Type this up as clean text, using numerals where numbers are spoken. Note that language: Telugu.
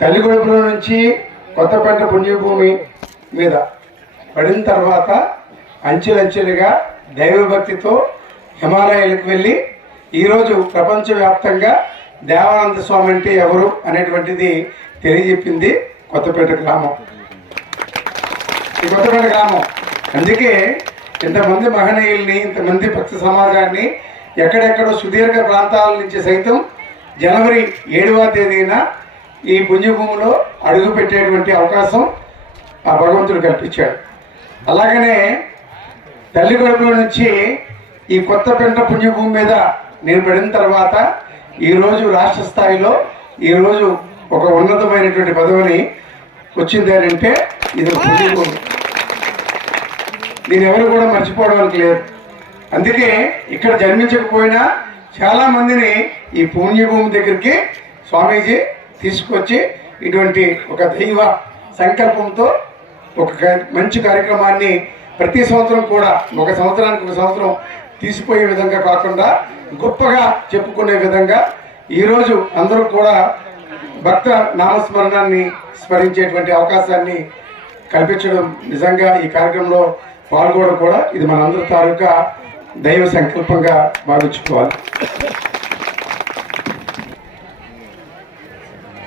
తల్లిగొడుపుల నుంచి కొత్తపేట పుణ్యభూమి మీద పడిన తర్వాత అంచెలంచెలుగా దైవభక్తితో హిమాలయాలకు వెళ్ళి ఈరోజు ప్రపంచవ్యాప్తంగా దేవానంద స్వామి అంటే ఎవరు అనేటువంటిది తెలియజెప్పింది కొత్తపేట గ్రామం. ఈ కొత్తపేట గ్రామం అందుకే ఇంతమంది మహనీయుల్ని, ఇంతమంది భక్త సమాజాన్ని ఎక్కడెక్కడో సుదీర్ఘ ప్రాంతాల నుంచి సైతం జనవరి 7వ తేదీన ఈ పుణ్యభూమిలో అడుగు పెట్టేటువంటి అవకాశం ఆ భగవంతుడు కల్పించాడు. అలాగనే తల్లి కడుపుల నుంచి ఈ కొత్తపేట పుణ్యభూమి మీద నేను పడిన తర్వాత ఈరోజు రాష్ట్ర స్థాయిలో ఈరోజు ఒక ఉన్నతమైనటువంటి పదవిని వచ్చింది అంటే ఇది పుణ్యభూమి. దీని ఎవరు కూడా మర్చిపోవడానికి లేదు. అందుకే ఇక్కడ జన్మించకపోయినా చాలామందిని ఈ పుణ్యభూమి దగ్గరికి స్వామీజీ తీసుకొచ్చి ఇటువంటి ఒక దైవ సంకల్పంతో ఒక మంచి కార్యక్రమాన్ని ప్రతి సంవత్సరం కూడా ఒక సంవత్సరానికి ఒక సంవత్సరం తీసిపోయే విధంగా కాకుండా గొప్పగా చెప్పుకునే విధంగా ఈరోజు అందరూ కూడా భక్త నామస్మరణాన్ని స్మరించేటువంటి అవకాశాన్ని కల్పించడం నిజంగా ఈ కార్యక్రమంలో పాల్గొనడం కూడా ఇది మనందరి తాలూకా దైవ సంకల్పంగా భావించుకోవాలి.